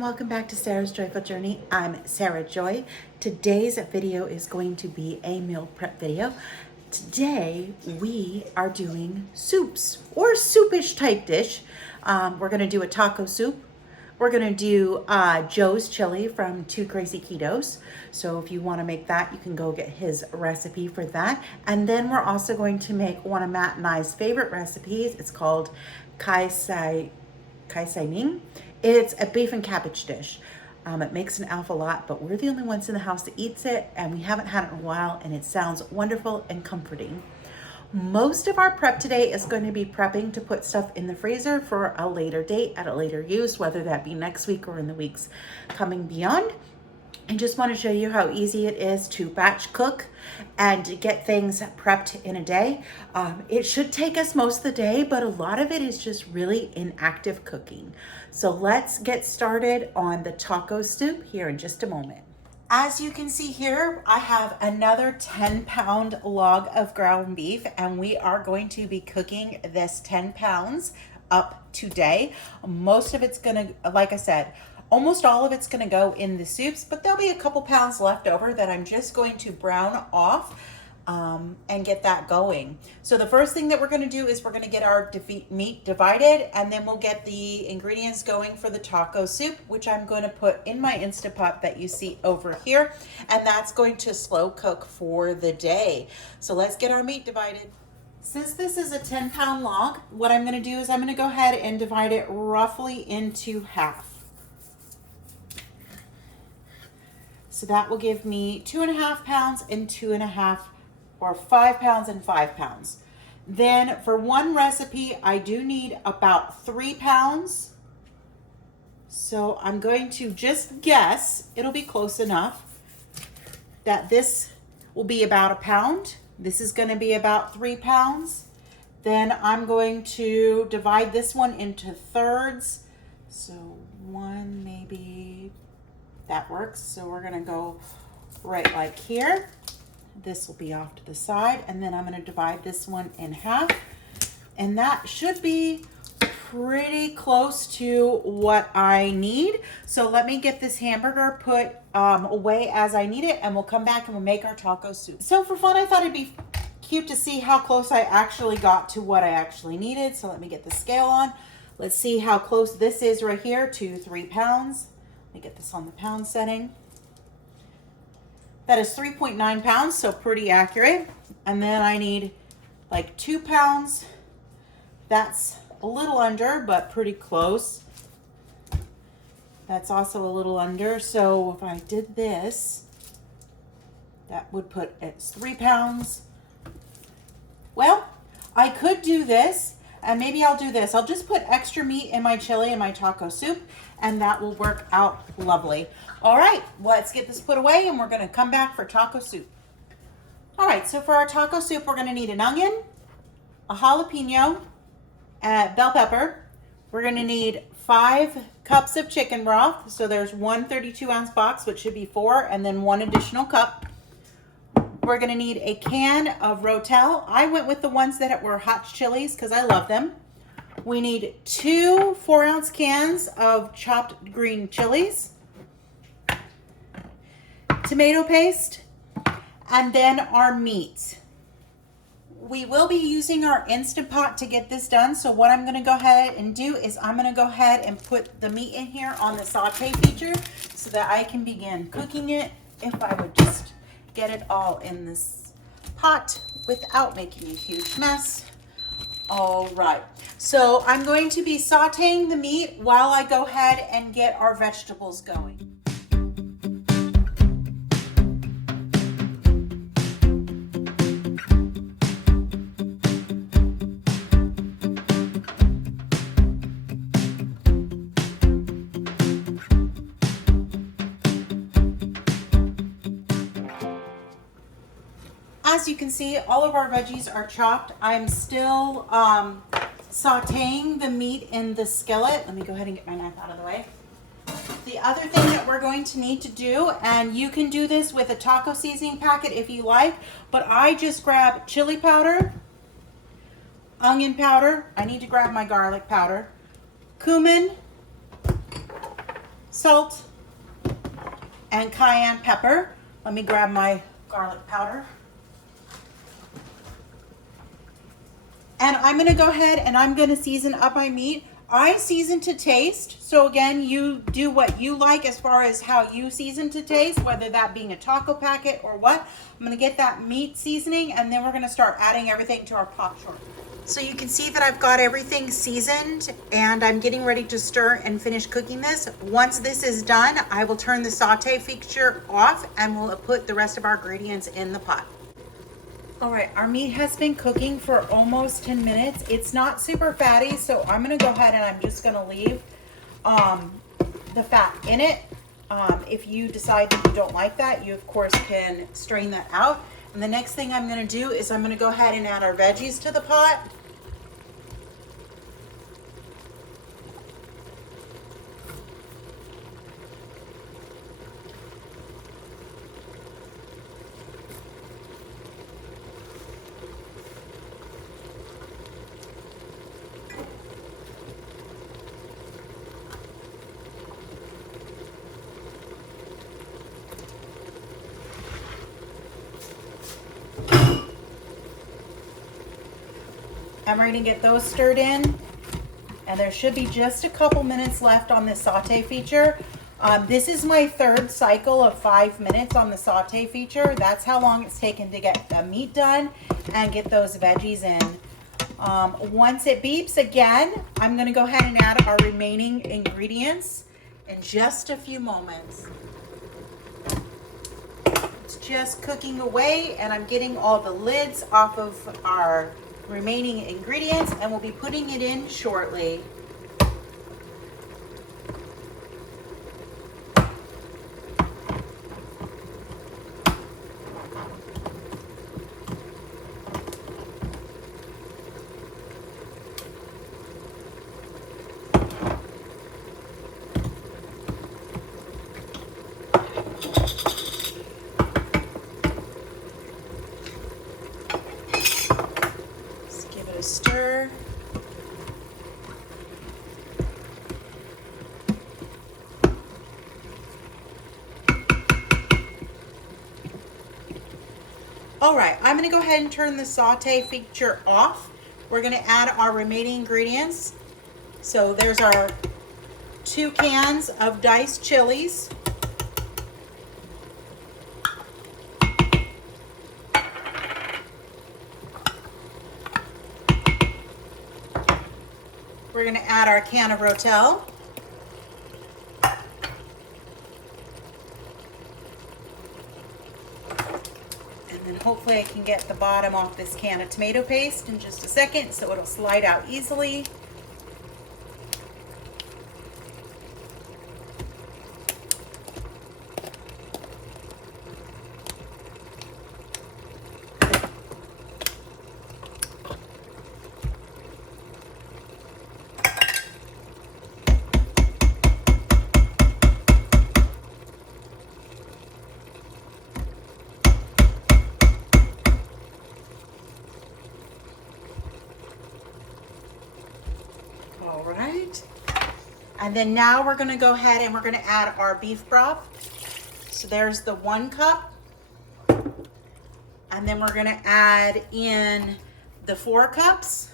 and welcome back to Sarah's Joyful Journey. I'm Sarah Joy. Today's video is going to be a meal prep video. Today we are doing soups or soupish type dish. We're going to do a taco soup. We're going to do Joe's chili from Two Crazy Ketos. So if you want to make that, you can go get his recipe for that. And then we're also going to make one of Matt and I's favorite recipes. It's called Kai Sai Ming. It's a beef and cabbage dish. It makes an awful lot, but we're the only ones in the house that eats it, and we haven't had it in a while, and it sounds wonderful and comforting. Most of our prep today is going to be prepping to put stuff in the freezer for a later date at a later use, whether that be next week or in the weeks coming beyond. I just want to show you how easy it is to batch cook and get things prepped in a day. It should take us most of the day, but a lot of it is just really inactive cooking. So let's get started on the taco soup here in just a moment. As you can see here, I have another 10-pound log of ground beef, and we are going to be cooking this 10 pounds up today. Most of it's gonna, like I said, almost all of it's going to go in the soups, but there'll be a couple pounds left over that I'm just going to brown off and get that going. So the first thing that we're going to do is we're going to get our meat divided, and then we'll get the ingredients going for the taco soup, which I'm going to put in my Instant Pot that you see over here, and that's going to slow cook for the day. So let's get our meat divided. Since this is a 10-pound log, what I'm going to do is I'm going to go ahead and divide it roughly into half. So that will give me 2.5 pounds and 2.5, or 5 pounds and 5 pounds. Then for one recipe, I do need about 3 pounds. So I'm going to just guess, it'll be close enough, that this will be about 1 pound. This is going to be about 3 pounds. Then I'm going to divide this one into thirds. So one, maybe, that works. So we're going to go right like here. This will be off to the side, and then I'm going to divide this one in half, and that should be pretty close to what I need. So let me get this hamburger put away as I need it, and we'll come back and we'll make our taco soup. So for fun, I thought it'd be cute to see how close I actually got to what I actually needed. So let me get the scale on. Let's see how close this is right here to 3 pounds. Let me get this on the pound setting. That is 3.9 pounds, so pretty accurate. And then I need like 2 pounds. That's a little under, but pretty close. That's also a little under. So if I did this, that would put it 3 pounds. Well, I could do this, and maybe I'll do this. I'll just put extra meat in my chili and my taco soup, and that will work out lovely. All right, let's get this put away, and we're going to come back for taco soup. All right, so for our taco soup, we're going to need an onion, a jalapeno, bell pepper. We're going to need 5 cups of chicken broth. So there's one 32-ounce box, which should be 4, and then 1 additional cup. We're going to need a can of Rotel. I went with the ones that were hot chilies because I love them. We need 2 4-ounce cans of chopped green chilies, tomato paste, and then our meat. We will be using our Instant Pot to get this done. So what I'm going to go ahead and do is I'm going to go ahead and put the meat in here on the saute feature so that I can begin cooking it. If I would just get it all in this pot without making a huge mess. All right, so I'm going to be sauteing the meat while I go ahead and get our vegetables going. As you can see, all of our veggies are chopped. I'm still sauteing the meat in the skillet. Let me go ahead and get my knife out of the way. The other thing that we're going to need to do, and you can do this with a taco seasoning packet if you like, but I just grab chili powder, onion powder. I need to grab my garlic powder, cumin, salt, and cayenne pepper. Let me grab my garlic powder. And I'm gonna go ahead and I'm gonna season up my meat. I season to taste. So again, you do what you like as far as how you season to taste, whether that being a taco packet or what. I'm gonna get that meat seasoning and then we're gonna start adding everything to our pot shortly. So you can see that I've got everything seasoned and I'm getting ready to stir and finish cooking this. Once this is done, I will turn the saute feature off and we'll put the rest of our ingredients in the pot. All right, our meat has been cooking for almost 10 minutes. It's not super fatty, so I'm gonna go ahead and I'm just gonna leave the fat in it. If you decide that you don't like that, you of course can strain that out. And the next thing I'm gonna do is I'm gonna go ahead and add our veggies to the pot. I'm ready to get those stirred in, and there should be just a couple minutes left on this saute feature. This is my third cycle of 5 minutes on the saute feature. That's how long it's taken to get the meat done and get those veggies in. Once it beeps again, I'm gonna go ahead and add our remaining ingredients in just a few moments. It's just cooking away and I'm getting all the lids off of our remaining ingredients and we'll be putting it in shortly. Stir. All right, I'm gonna go ahead and turn the saute feature off. We're gonna add our remaining ingredients. So there's our 2 cans of diced chilies. We're gonna add our can of Rotel. And then hopefully I can get the bottom off this can of tomato paste in just a second so it'll slide out easily. All right. And then now we're gonna go ahead and we're gonna add our beef broth. So there's the 1 cup. And then we're gonna add in the 4 cups.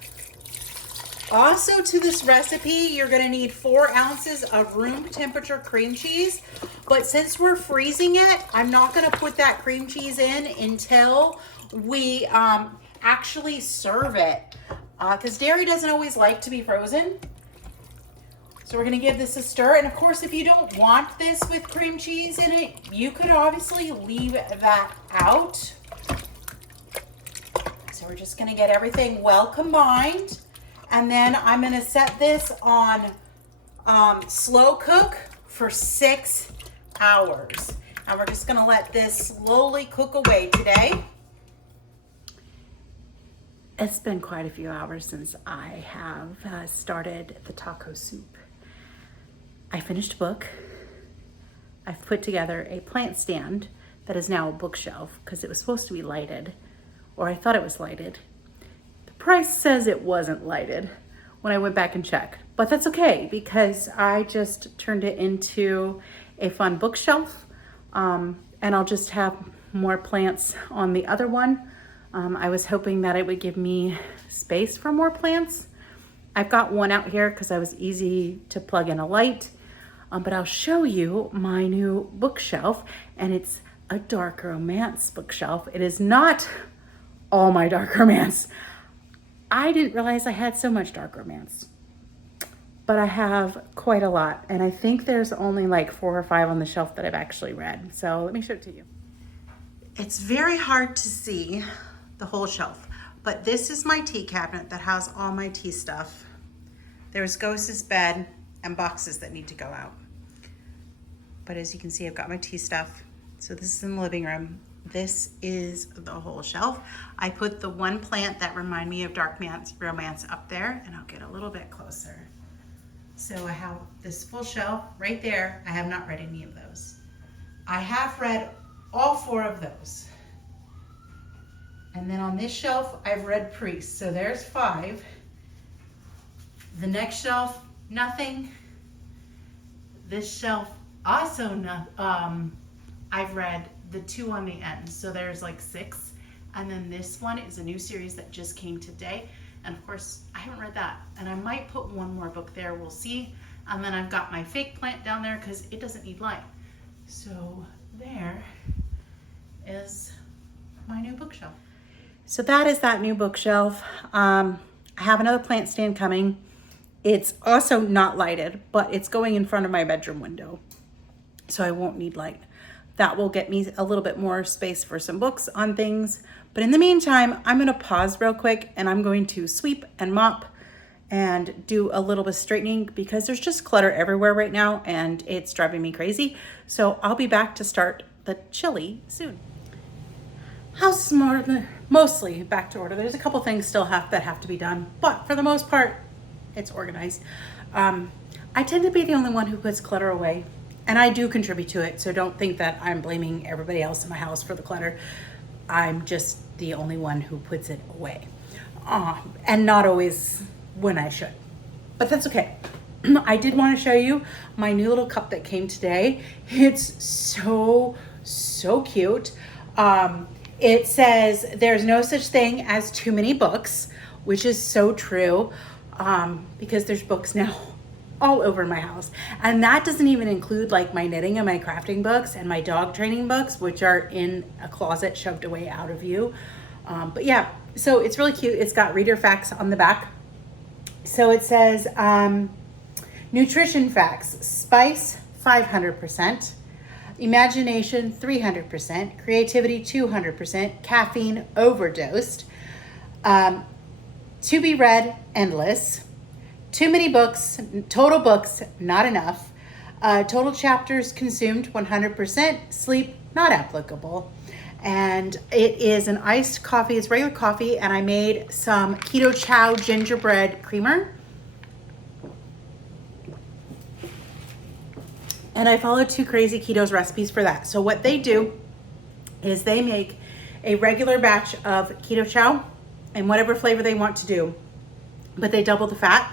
Also to this recipe, you're gonna need 4 ounces of room temperature cream cheese. But since we're freezing it, I'm not gonna put that cream cheese in until we actually serve it. Because dairy doesn't always like to be frozen. So we're gonna give this a stir. And of course, if you don't want this with cream cheese in it, you could obviously leave that out. So we're just gonna get everything well combined. And then I'm gonna set this on slow cook for 6 hours. And we're just gonna let this slowly cook away today. It's been quite a few hours since I have started the taco soup. I finished a book. I've put together a plant stand that is now a bookshelf because it was supposed to be lighted, or I thought it was lighted. The price says it wasn't lighted when I went back and checked. but that's okay because I just turned it into a fun bookshelf. And I'll just have more plants on the other one. I was hoping that it would give me space for more plants. I've got one out here because I was easy to plug in a light. But I'll show you my new bookshelf, and it's a dark romance bookshelf. It is not all my dark romance. I didn't realize I had so much dark romance, but I have quite a lot. And I think there's only like 4 or 5 on the shelf that I've actually read. So let me show it to you. It's very hard to see the whole shelf, but this is my tea cabinet that has all my tea stuff. There's Ghost's bed and boxes that need to go out. But as you can see, I've got my tea stuff. So this is in the living room. This is the whole shelf. I put the one plant that remind me of dark romance up there, and I'll get a little bit closer. So I have this full shelf right there. I have not read any of those. I have read all 4 of those. And then on this shelf, I've read Priest. So there's 5. The next shelf, nothing. This shelf, also not. I've read the 2 on the end. So there's like 6. And then this one is a new series that just came today. And of course, I haven't read that. And I might put one more book there, we'll see. And then I've got my fake plant down there because it doesn't need light. So there is my new bookshelf. So that is that new bookshelf. I have another plant stand coming. It's also not lighted, but it's going in front of my bedroom window. So I won't need light. That will get me a little bit more space for some books on things. But in the meantime, I'm gonna pause real quick and I'm going to sweep and mop and do a little bit of straightening because there's just clutter everywhere right now and it's driving me crazy. So I'll be back to start the chili soon. House is mostly back to order. There's a couple things still that have to be done, but for the most part, it's organized. I tend to be the only one who puts clutter away, and I do contribute to it, so don't think that I'm blaming everybody else in my house for the clutter. I'm just the only one who puts it away, and not always when I should, but that's okay. I did want to show you my new little cup that came today. It's so cute. It says there's no such thing as too many books, which is so true, because there's books now all over my house. And that doesn't even include like my knitting and my crafting books and my dog training books, which are in a closet shoved away out of view. But yeah, so it's really cute. It's got reader facts on the back. So it says, nutrition facts: spice 500%, imagination 300%, creativity 200%, caffeine overdosed, to be read endless, too many books, total books not enough, total chapters consumed 100%, sleep not applicable. And it is an iced coffee. It's regular coffee, and I made some Keto Chow gingerbread creamer. And I followed 2 Crazy Ketos recipes for that. So what they do is they make a regular batch of Keto Chow and whatever flavor they want to do, but they double the fat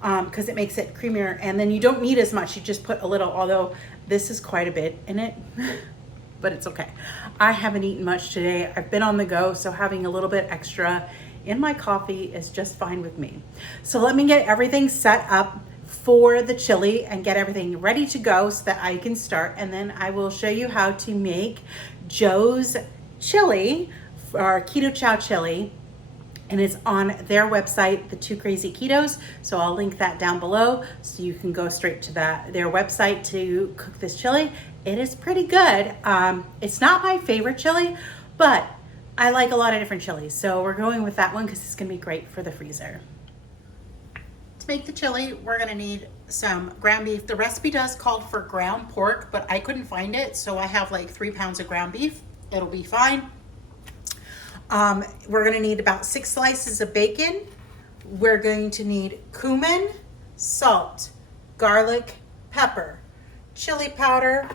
because it makes it creamier. And then you don't need as much. You just put a little, although this is quite a bit in it, but it's okay. I haven't eaten much today. I've been on the go, so having a little bit extra in my coffee is just fine with me. So let me get everything set up for the chili and get everything ready to go so that I can start, and then I will show you how to make Joe's chili, or Keto Chow chili, and it's on their website, the 2 Crazy Ketos. So I'll link that down below so you can go straight to their website to cook this chili. It is pretty good. It's not my favorite chili, but I like a lot of different chilies. So we're going with that one because it's gonna be great for the freezer. To make the chili, we're gonna need some ground beef. The recipe does call for ground pork, but I couldn't find it. So I have like 3 pounds of ground beef. It'll be fine. We're gonna need about 6 slices of bacon. We're going to need cumin, salt, garlic, pepper, chili powder.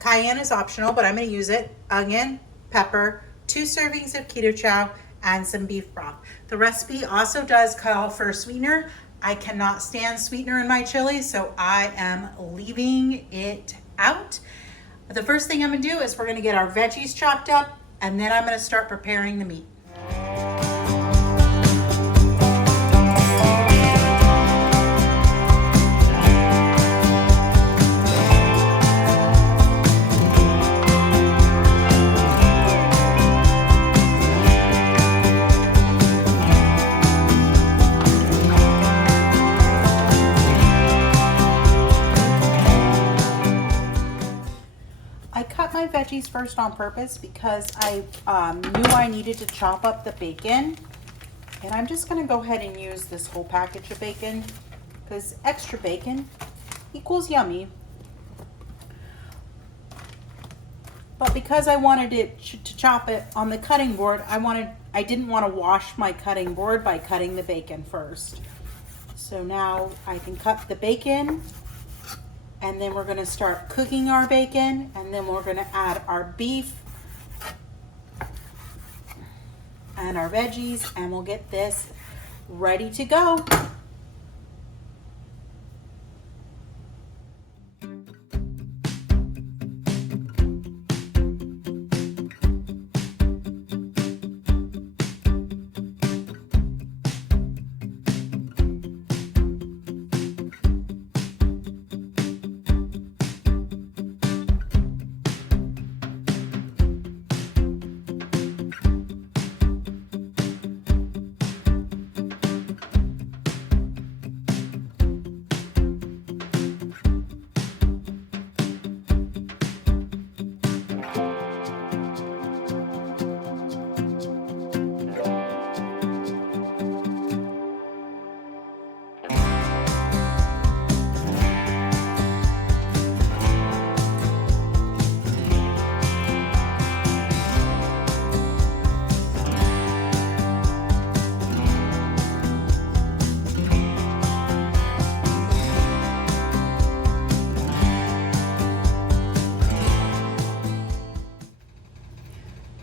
Cayenne is optional, but I'm gonna use it. Onion, pepper, 2 servings of Keto Chow, and some beef broth. The recipe also does call for a sweetener. I cannot stand sweetener in my chili, so I am leaving it out. The first thing I'm gonna do is we're gonna get our veggies chopped up, and then I'm gonna start preparing the meat. I cut my veggies first on purpose because I knew I needed to chop up the bacon. And I'm just gonna go ahead and use this whole package of bacon because extra bacon equals yummy. But because I wanted it to chop it on the cutting board, I didn't want to wash my cutting board by cutting the bacon first. So now I can cut the bacon, and then we're gonna start cooking our bacon, and then we're gonna add our beef and our veggies, and we'll get this ready to go.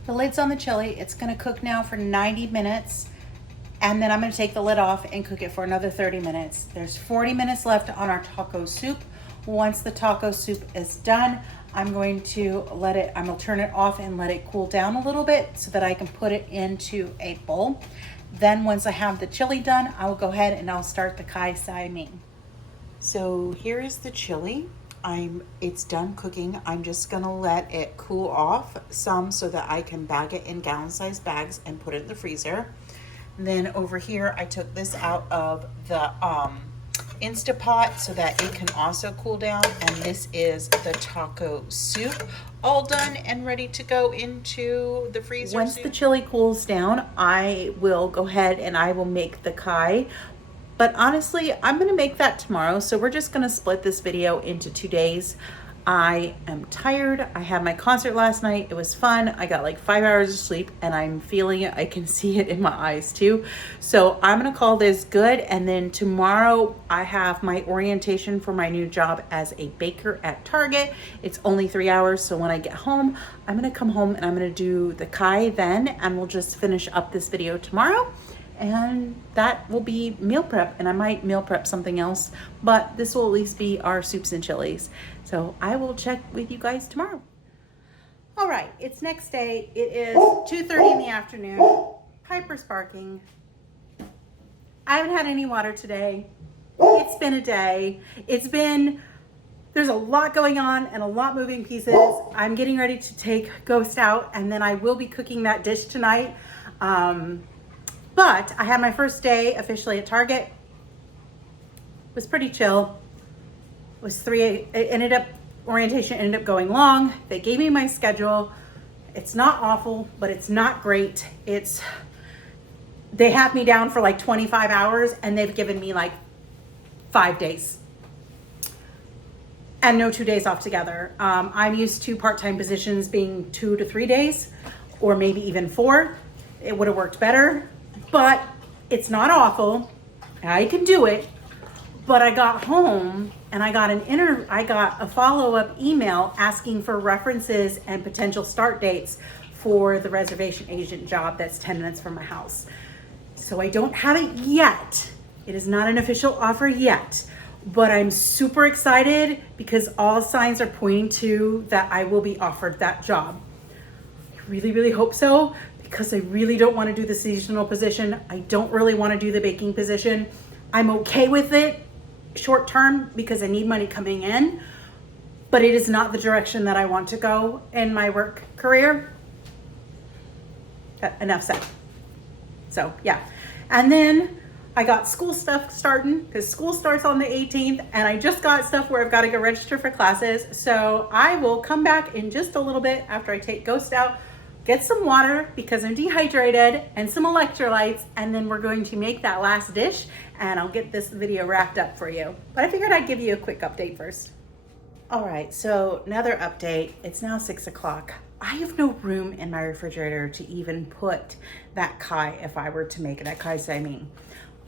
The lid's on the chili. It's gonna cook now for 90 minutes, and then I'm gonna take the lid off and cook it for another 30 minutes. There's 40 minutes left on our taco soup. Once the taco soup is done, I'm going to turn it off and let it cool down a little bit so that I can put it into a bowl. Then once I have the chili done, I will go ahead and I'll start the kai sai ming. So here is the chili. It's done cooking. I'm just gonna let it cool off some so that I can bag it in gallon-sized bags and put it in the freezer. And then over here, I took this out of the Instapot so that it can also cool down. And this is the taco soup, all done and ready to go into the freezer. Once the chili cools down, I will go ahead and I will make the kai. But honestly, I'm gonna make that tomorrow. So we're just gonna split this video into 2 days. I am tired. I had my concert last night. It was fun. I got like 5 hours of sleep and I'm feeling it. I can see it in my eyes too. So I'm gonna call this good. And then tomorrow I have my orientation for my new job as a baker at Target. It's only 3 hours. So when I get home, I'm gonna come home and I'm gonna do the kai then, and we'll just finish up this video tomorrow. And that will be meal prep, and I might meal prep something else, but this will at least be our soups and chilies. So I will check with you guys tomorrow. All right, it's next day. It is 2:30 in the afternoon. Piper's barking. I haven't had any water today. It's been a day. There's a lot going on and a lot moving pieces. I'm getting ready to take Ghost out, and then I will be cooking that dish tonight. But I had my first day officially at Target. It was pretty chill. It was orientation ended up going long. They gave me my schedule. It's not awful, but it's not great. They have me down for like 25 hours and they've given me like 5 days. And no 2 days off together. I'm used to part-time positions being 2 to 3 days, or maybe even 4. It would have worked better. But it's not awful. I can do it. But I got home and I got a follow-up email asking for references and potential start dates for the reservation agent job that's 10 minutes from my house. So I don't have it yet, It is not an official offer yet, but I'm super excited because all signs are pointing to that I will be offered that job. I really, really hope so, because I really don't want to do the seasonal position. I don't really want to do the baking position. I'm okay with it short term because I need money coming in, but it is not the direction that I want to go in my work career. Enough said. So yeah. And then I got school stuff starting because school starts on the 18th, and I just got stuff where I've got to go register for classes. So I will come back in just a little bit after I take Ghost out, get some water because I'm dehydrated, and some electrolytes, and then we're going to make that last dish, and I'll get this video wrapped up for you. But I figured I'd give you a quick update first. All right, so another update. It's now 6 o'clock. I have no room in my refrigerator to even put that kai if I were to make it, that kai mean.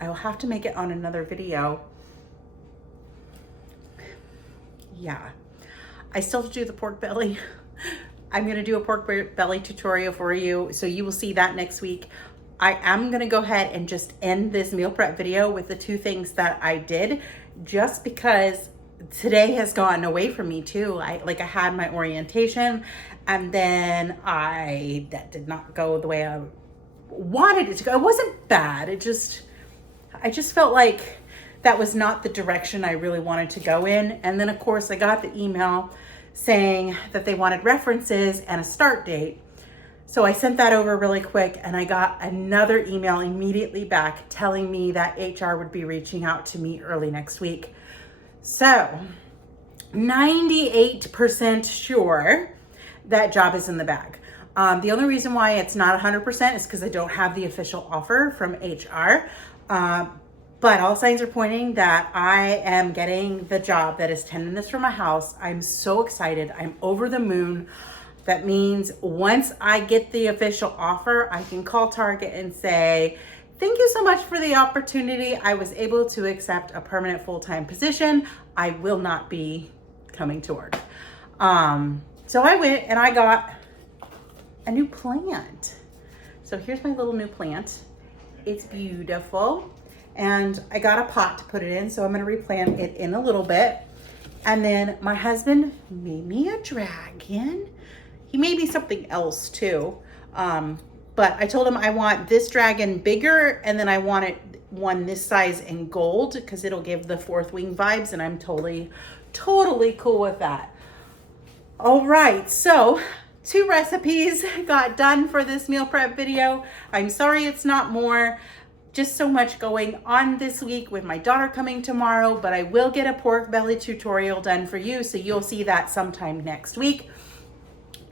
I will have to make it on another video. Yeah, I still have to do the pork belly. I'm gonna do a pork belly tutorial for you, so you will see that next week. I am gonna go ahead and just end this meal prep video with the 2 things that I did, just because today has gone away from me too. I had my orientation, and then that did not go the way I wanted it to go. It wasn't bad. I just felt like that was not the direction I really wanted to go in. And then of course I got the email saying that they wanted references and a start date. So I sent that over really quick, and I got another email immediately back telling me that HR would be reaching out to me early next week. So 98% sure that job is in the bag. The only reason why it's not 100% is because I don't have the official offer from HR. But all signs are pointing that I am getting the job that is 10 minutes from my house. I'm so excited. I'm over the moon. That means once I get the official offer, I can call Target and say, thank you so much for the opportunity. I was able to accept a permanent full-time position. I will not be coming to work. So I went and I got a new plant. So here's my little new plant. It's beautiful. And I got a pot to put it in, so I'm gonna replant it in a little bit. And then my husband made me a dragon. He made me something else too. But I told him I want this dragon bigger, and then I want it one this size in gold because it'll give the 4th wing vibes, and I'm totally cool with that. All right, so 2 recipes got done for this meal prep video. I'm sorry it's not more. Just so much going on this week with my daughter coming tomorrow, but I will get a pork belly tutorial done for you, so you'll see that sometime next week.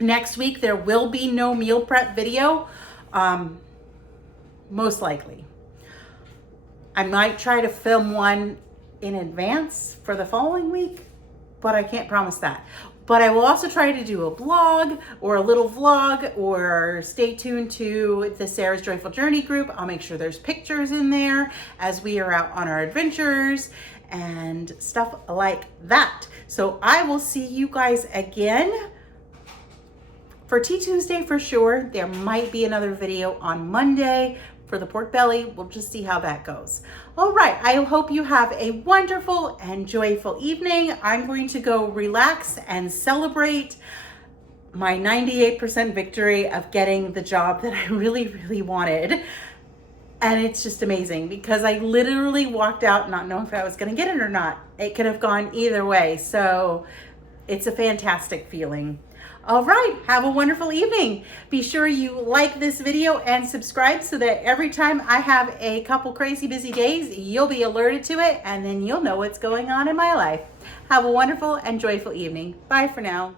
Next week, there will be no meal prep video, most likely. I might try to film one in advance for the following week, but I can't promise that. But I will also try to do a blog or a little vlog, or stay tuned to the Sarah's Joyful Journey group. I'll make sure there's pictures in there as we are out on our adventures and stuff like that. So I will see you guys again for Tea Tuesday for sure. There might be another video on Monday for the pork belly. We'll just see how that goes. All right, I hope you have a wonderful and joyful evening. I'm going to go relax and celebrate my 98% victory of getting the job that I really wanted. And it's just amazing because I literally walked out not knowing if I was gonna get it or not. It could have gone either way. So it's a fantastic feeling. All right, have a wonderful evening. Be sure you like this video and subscribe so that every time I have a couple crazy busy days, you'll be alerted to it, and then you'll know what's going on in my life. Have a wonderful and joyful evening. Bye for now.